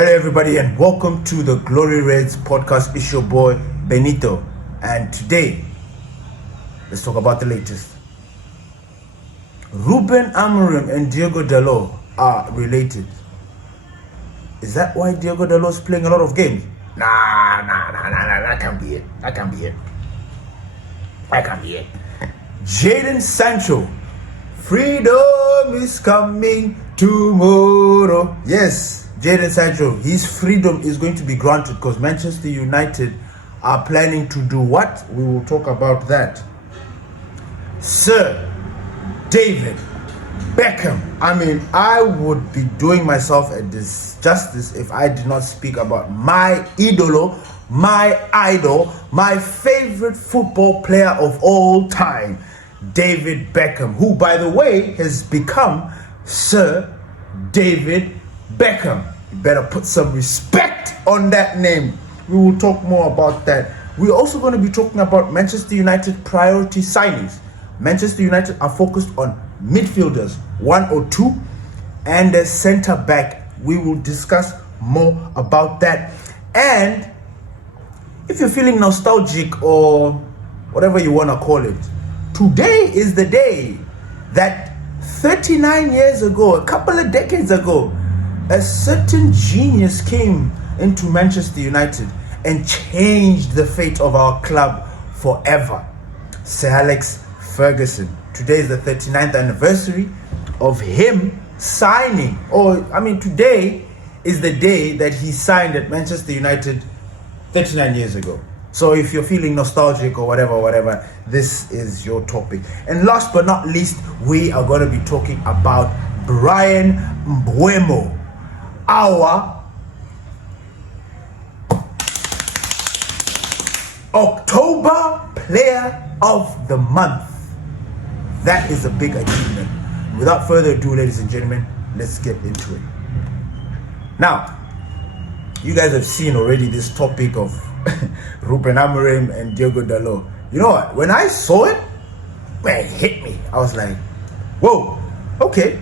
Hello everybody and welcome to the Glory Reds podcast. It's your boy Benito, and today let's talk about the latest. Ruben Amorims and Diogo Dalot are related. Is that why Diogo Dalot is playing a lot of games? Nah, that can't be it. That can't be it. Jadon Sancho, freedom is coming tomorrow. Yes, Jadon Sancho, his freedom is going to be granted because Manchester United are planning to do what? We will talk about that. Sir David Beckham. I mean, I would be doing myself a disjustice if I did not speak about my idol, my favorite football player of all time, David Beckham, who, by the way, has become Sir David Beckham. You better put some respect on that name. We will talk more about that. We're also going to be talking about Manchester United priority signings. Manchester United are focused on midfielders, 1 or 2, and a center back. We will discuss more about that. And if you're feeling nostalgic or whatever you want to call it, today is the day that 39 years ago, a couple of decades ago, a certain genius came into Manchester United and changed the fate of our club forever. Sir Alex Ferguson. Today is the 39th anniversary of him signing. Today is the day that he signed at Manchester United 39 years ago. So if you're feeling nostalgic or whatever, this is your topic. And last but not least, we are going to be talking about Bryan Mbeumo, our October Player of the Month. That is a big achievement. Without further ado, ladies and gentlemen, let's get into it. Now, you guys have seen already this topic of Ruben Amorims and Diogo Dalot. You know what? When I saw it, man, it hit me. I was like, whoa, okay.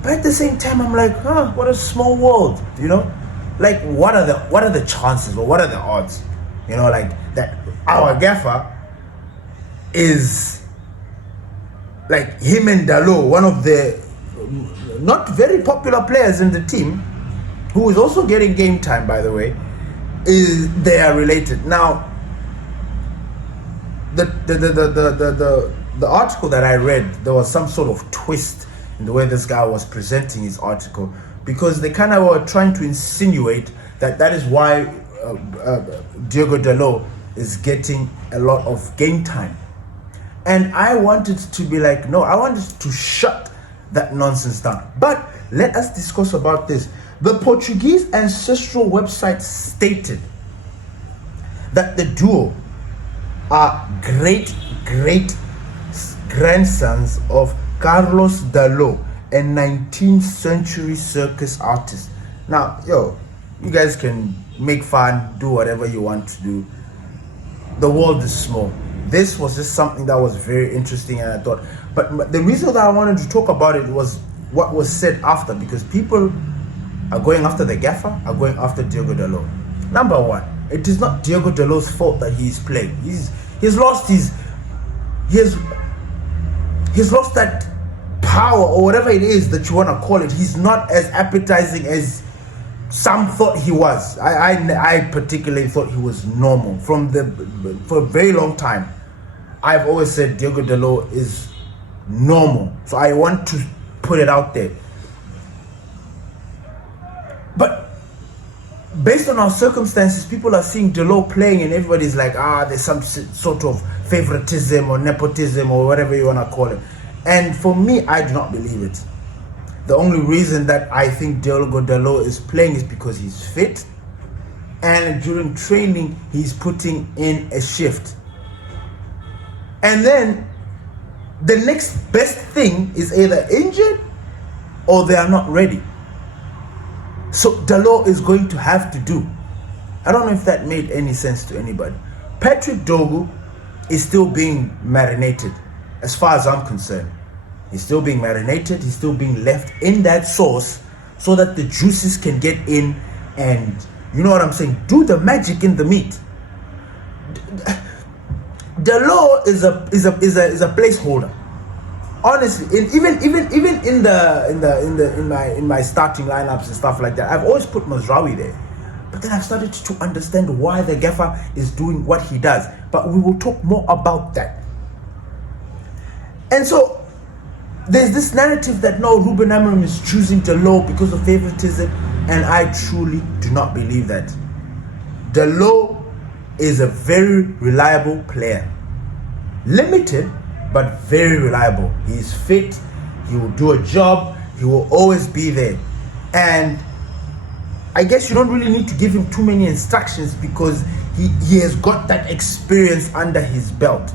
But at the same time, I'm like, what a small world, you know? Like, what are the chances or what are the odds? You know, like that our gaffer is like him and Dalot, one of the not very popular players in the team, who is also getting game time, by the way, they are related. Now, the article that I read, there was some sort of twist in the way this guy was presenting his article, because they kind of were trying to insinuate that is why Diogo Dalot is getting a lot of game time. And I wanted to be like, no, I wanted to shut that nonsense down. But let us discuss about this. The Portuguese ancestral website stated that the duo are great grandsons of Carlos Dalot, a 19th century circus artist. Now, you guys can make fun, do whatever you want to do. The world is small. This was just something that was very interesting, and I thought, but the reason that I wanted to talk about it was what was said after, because people are going after the gaffer, are going after Diogo Dalot. Number one, it is not Diogo Dalot's fault that he is playing. He's lost that power, or whatever it is that you want to call it. He's not as appetizing as some thought he was. I particularly thought he was normal for a very long time. I've always said Diogo Dalot is normal, so I want to put it out there. But based on our circumstances, people are seeing Dalot playing and everybody's like, there's some sort of favoritism or nepotism or whatever you want to call it. And for me, I do not believe it. The only reason that I think Diogo Dalot is playing is because he's fit, and during training he's putting in a shift. And then the next best thing is either injured or they are not ready. So Dalot is going to have to do. I don't know if that made any sense to anybody. Patrick Dogu is still being marinated, as far as I'm concerned. He's still being marinated. He's still being left in that sauce so that the juices can get in and you know what I'm saying, do the magic in the meat. Dalot is a placeholder. Honestly, even in my starting lineups and stuff like that, I've always put Mazraoui there. But then I've started to understand why the gaffer is doing what he does. But we will talk more about that. And so there's this narrative that no, Ruben Amorims is choosing Dalot because of favoritism, and I truly do not believe that. Dalot is a very reliable player. Limited, but very reliable. He's fit, he will do a job, he will always be there. And I guess you don't really need to give him too many instructions because he has got that experience under his belt.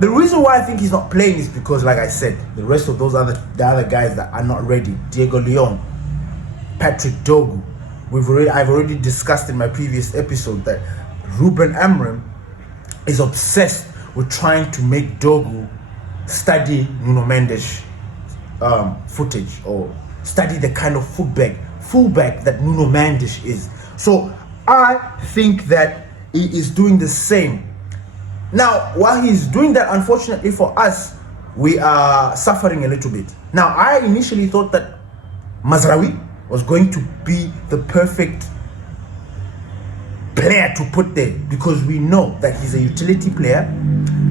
The reason why I think he's not playing is because, like I said, the rest of the other guys that are not ready, Diogo Leon, Patrick Diogo, I've already discussed in my previous episode that Ruben Amorims is obsessed with trying to make Diogo study Nuno Mendes footage, or study the kind of fullback that Nuno Mendes is. So I think that he is doing the same. Now, while he's doing that, unfortunately for us, we are suffering a little bit. Now, I initially thought that Mazraoui was going to be the perfect player to put there, because we know that he's a utility player.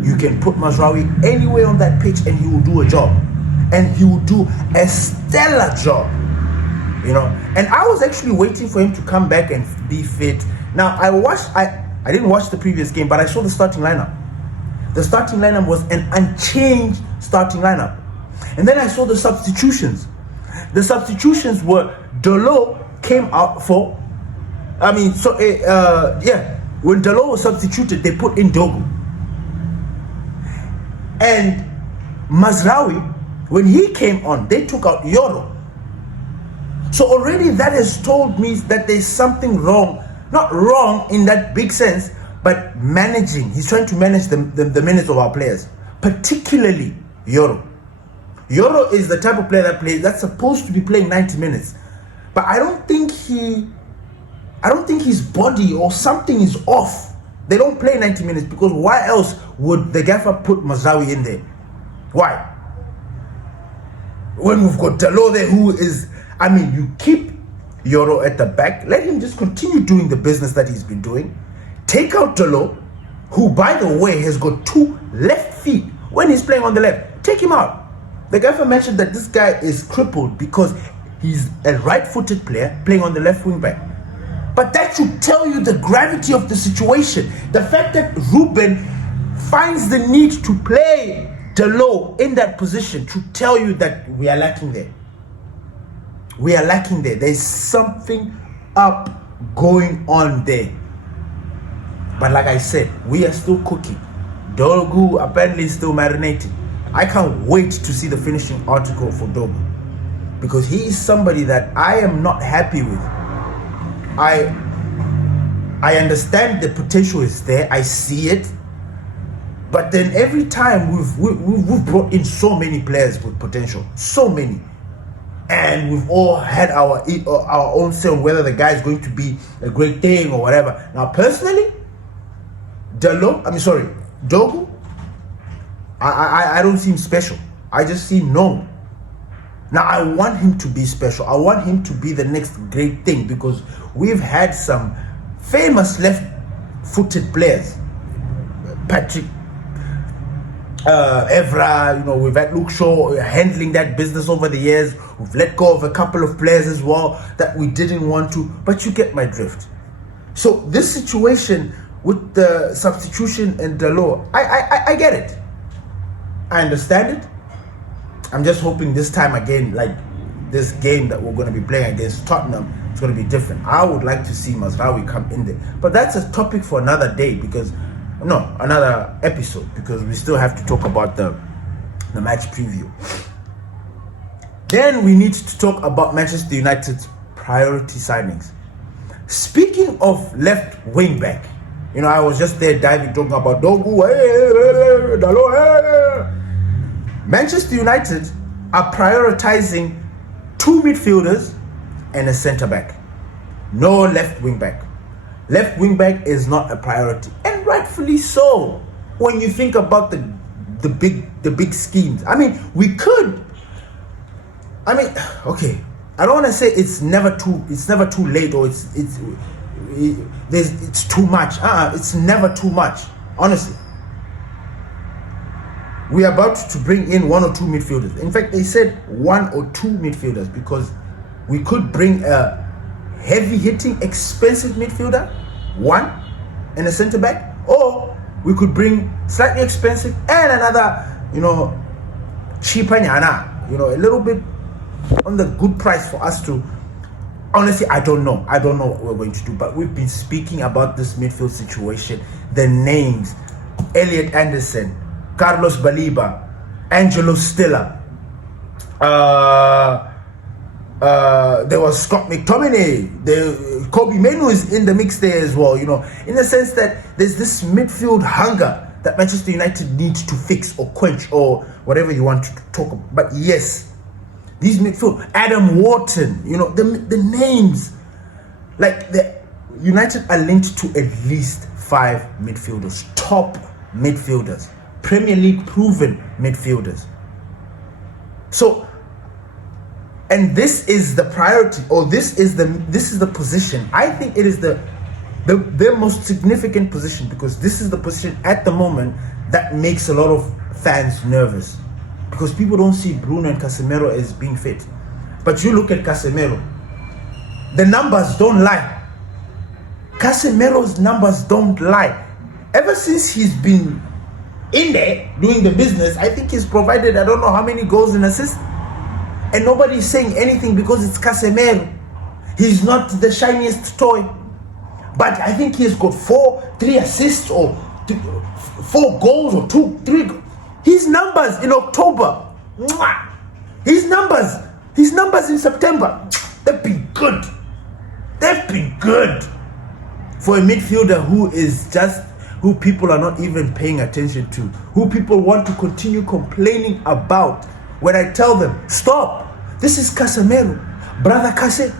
You can put Mazraoui anywhere on that pitch and he will do a job, and he will do a stellar job, you know. And I was actually waiting for him to come back and be fit. Now I didn't watch the previous game, but I saw the starting lineup. The starting lineup was an unchanged starting lineup, and then I saw the substitutions. The substitutions were Dalot came out for, when Dalot was substituted, they put in Diogo. And Mazraoui, when he came on, they took out Yoro. So already that has told me that there's something wrong. Not wrong in that big sense, but managing. He's trying to manage the minutes of our players, particularly Yoro. Yoro is the type of player that's supposed to be playing 90 minutes. But I don't think his body or something is off. They don't play 90 minutes because why else would the gaffer put Mazraoui in there? Why? When we've got Dalot there, who is, you keep Yoro at the back, let him just continue doing the business that he's been doing. Take out Dalot, who, by the way, has got 2 left feet when he's playing on the left. Take him out. The gaffer mentioned that this guy is crippled because he's a right-footed player playing on the left wing back. But that should tell you the gravity of the situation. The fact that Ruben finds the need to play Dalot in that position should tell you that we are lacking there. We are lacking there. There's something up going on there. But like I said, we are still cooking. Diogo apparently is still marinating. I can't wait to see the finishing article for Diogo, because he is somebody that I am not happy with. I understand the potential is there. I see it. But then every time we've brought in so many players with potential. So many. And we've all had our own say on whether the guy is going to be a great thing or whatever. Now, personally, Diogo, I don't see him special. I just see him normal. Now, I want him to be special. I want him to be the next great thing, because we've had some famous left-footed players. Patrick Evra, we've had Luke Shaw handling that business over the years. We've let go of a couple of players as well that we didn't want to, but you get my drift. So this situation with the substitution and Dalot, I get it. I understand it. I'm just hoping this time again, like this game that we're going to be playing against Tottenham, it's going to be different. I would like to see Mazraoui come in there. But that's a topic for another day, another episode, because we still have to talk about the match preview. Then we need to talk about Manchester United's priority signings. Speaking of left wing back, I was just there talking about Diogo, Dalot. Manchester United are prioritizing 2 midfielders and a center back. No left wing back. Left wing back is not a priority, and rightfully so. When you think about the big schemes, I mean, we could. I mean, okay. I don't want to say it's never too late, or it's too much. It's never too much. Honestly, we are about to bring in 1 or 2 midfielders. In fact, they said 1 or 2 midfielders, because we could bring a heavy-hitting, expensive midfielder, 1, and a centre back, or we could bring slightly expensive and another, cheaper nyana, a little bit on the good price for us to. Honestly, I don't know what we're going to do, but we've been speaking about this midfield situation. The names: Elliot Anderson, Carlos Baliba, Angelo Stiller. There was Scott McTominay. Kobe Menu is in the mix there as well. In the sense that there's this midfield hunger that Manchester United needs to fix or quench, or whatever you want to talk about. But yes, these midfield, Adam Wharton, the names, like the United are linked to at least 5 midfielders, top midfielders, Premier League proven midfielders. So, and this is the priority, or this is the position. I think it is the most significant position, because this is the position at the moment that makes a lot of fans nervous, because people don't see Bruno and Casemiro as being fit. But you look at Casemiro, the numbers don't lie. Casemiro's numbers don't lie. Ever since he's been in there doing the business, I think he's provided I don't know how many goals and assists, and nobody's saying anything because it's Casemiro. He's not the shiniest toy, but I think he's got 3 assists, or 4 goals, or 3. His numbers in October, his numbers in September, they've been good. They've been good for a midfielder who people are not even paying attention to, who people want to continue complaining about. When I tell them, stop, this is Casemiro, brother Case.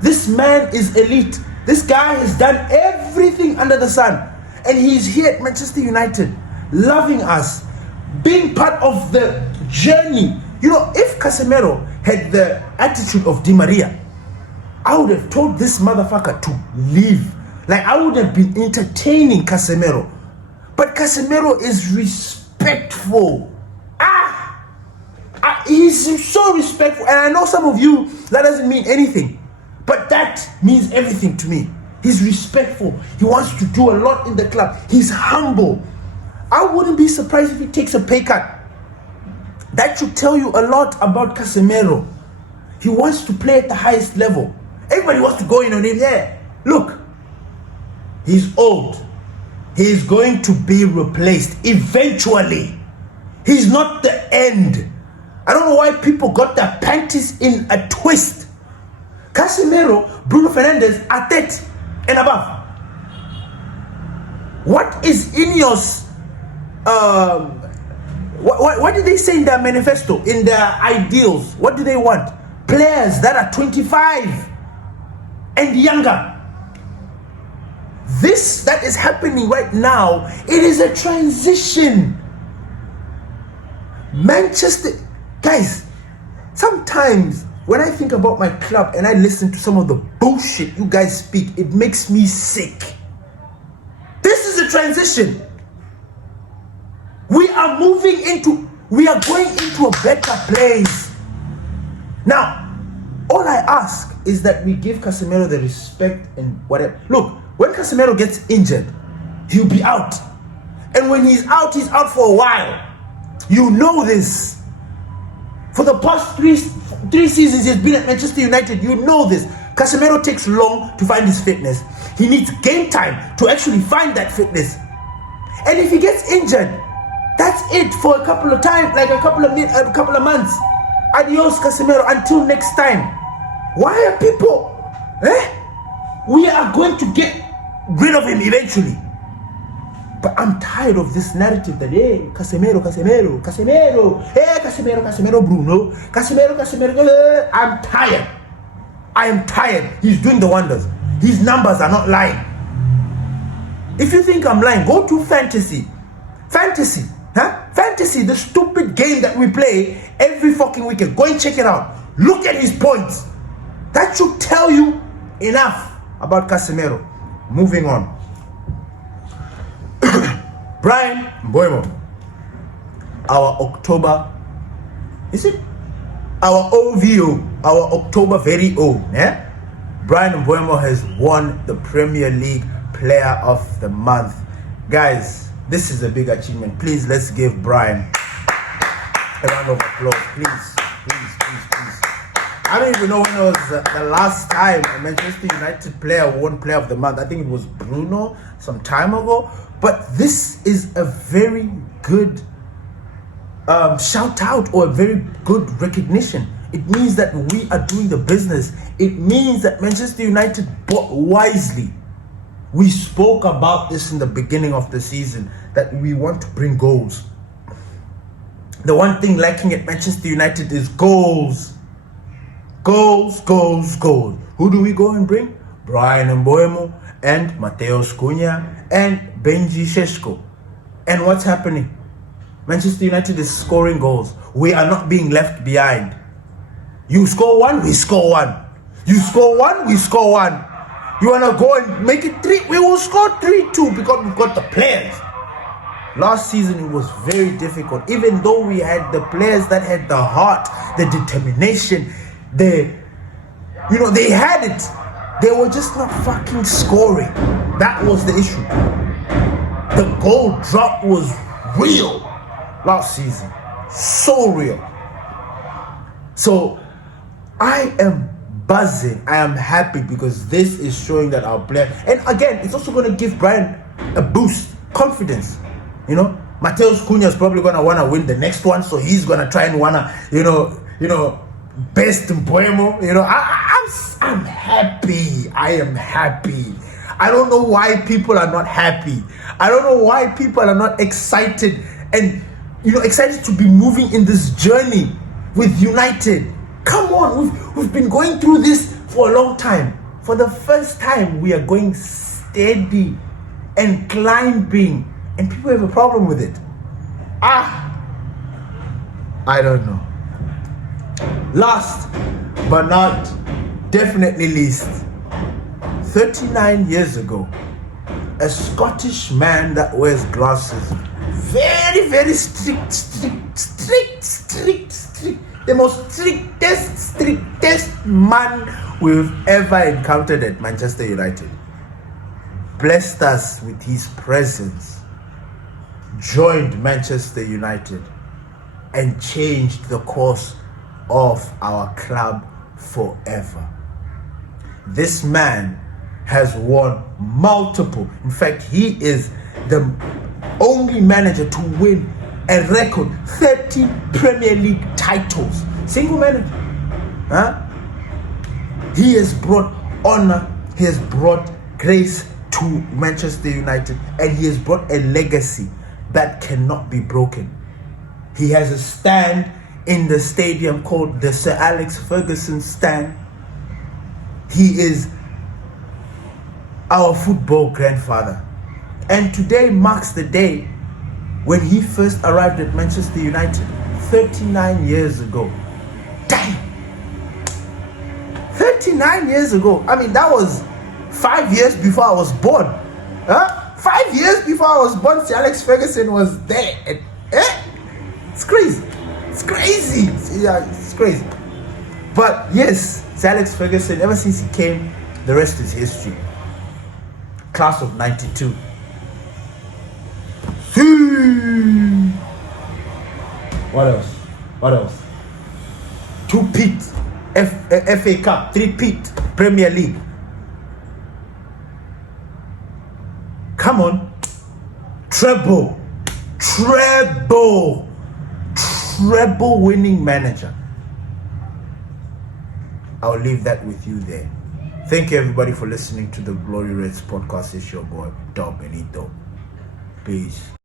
This man is elite. This guy has done everything under the sun, and he's here at Manchester United, loving us, being part of the journey. If Casemiro had the attitude of Di Maria, I would have told this motherfucker to leave. Like, I would have been entertaining Casemiro. But Casemiro is respectful. He's so respectful. And I know some of you, that doesn't mean anything, but that means everything to me. He's respectful. He wants to do a lot in the club. He's humble. I wouldn't be surprised if he takes a pay cut. That should tell you a lot about Casemiro. He wants to play at the highest level. Everybody wants to go in on him. Yeah, look, he's old. He's going to be replaced eventually. He's not the end. I don't know why people got their panties in a twist. Casemiro, Bruno Fernandes are 30 and above. What is Ineos? What did they say in their manifesto, in their ideals? What do they want? Players that are 25 and younger. This that is happening right now, it is a transition. Manchester, guys, sometimes when I think about my club and I listen to some of the bullshit you guys speak, it makes me sick. This is a transition. We are going into a better place. Now, all I ask is that we give Casemiro the respect and whatever. Look, when Casemiro gets injured, he'll be out. And when he's out for a while. You know this. For the past three seasons he's been at Manchester United, you know this. Casemiro takes long to find his fitness. He needs game time to actually find that fitness. And if he gets injured, that's it for a couple of times, like a couple of months. Adios, Casemiro, until next time. Why are people? We are going to get rid of him eventually. But I'm tired of this narrative that, hey, Casemiro, hey, Casemiro, Bruno, Casemiro. I'm tired. I am tired. He's doing the wonders. His numbers are not lying. If you think I'm lying, go to fantasy. Fantasy, the stupid game that we play every fucking weekend. Go and check it out. Look at his points. That should tell you enough about Casemiro. Moving on. Brian Mbeumo. Our October, is it? Our OVO, our October very own. Brian Mbeumo has won the Premier League Player of the Month. Guys, this is a big achievement. Please, let's give Brian a round of applause. Please. I don't even know when it was the last time a Manchester United player won Player of the Month. I think it was Bruno some time ago. But this is a very good shout out, or a very good recognition. It means that we are doing the business. It means that Manchester United bought wisely. We spoke about this in the beginning of the season, that we want to bring goals. The one thing lacking at Manchester United is goals. Goals. Who do we go and bring? Brian Mbeumo and Mateus Cunha and Benji Sesko. And what's happening? Manchester United is scoring goals. We are not being left behind. You score one, we score one. You score one, we score one. You want to go and make it 3? We will score 3-2 because we've got the players. Last season it was very difficult. Even though we had the players that had the heart, the determination, they had it. They were just not fucking scoring. That was the issue. The goal drop was real last season. So real. So I am buzzing. I am happy because this is showing that our player, and again, it's also going to give Brian a boost, confidence. Mateus Cunha is probably going to want to win the next one, so he's going to try and want to, best Mbeumo. I'm happy. I am happy. I don't know why people are not happy. I don't know why people are not excited and excited to be moving in this journey with United. Come on, we've been going through this for a long time. For the first time, we are going steady and climbing, and people have a problem with it. I don't know. Last but not definitely least, 39 years ago, a Scottish man that wears glasses, very, very strict, the most strictest man we've ever encountered at Manchester United, blessed us with his presence, joined Manchester United, and changed the course of our club forever. This man has won multiple. In fact, he is the only manager to win a record 30 Premier League titles. Single manager. He has brought honor, he has brought grace to Manchester United, and he has brought a legacy that cannot be broken. He has a stand in the stadium called the Sir Alex Ferguson stand. He is our football grandfather. And today marks the day when he first arrived at Manchester United 39 years ago. Damn! 39 years ago. I mean, that was 5 years before I was born. 5 years before I was born, Sir Alex Ferguson was there. It's crazy. It's crazy. Yeah, it's crazy. But yes, Sir Alex Ferguson, ever since he came, the rest is history. Class of 92. What else? 2-peat FA Cup, 3-peat Premier League. Come on. Treble winning manager. I'll leave that with you there. Thank you everybody for listening to the Glory Reds podcast. It's your boy Dom Benito. Peace.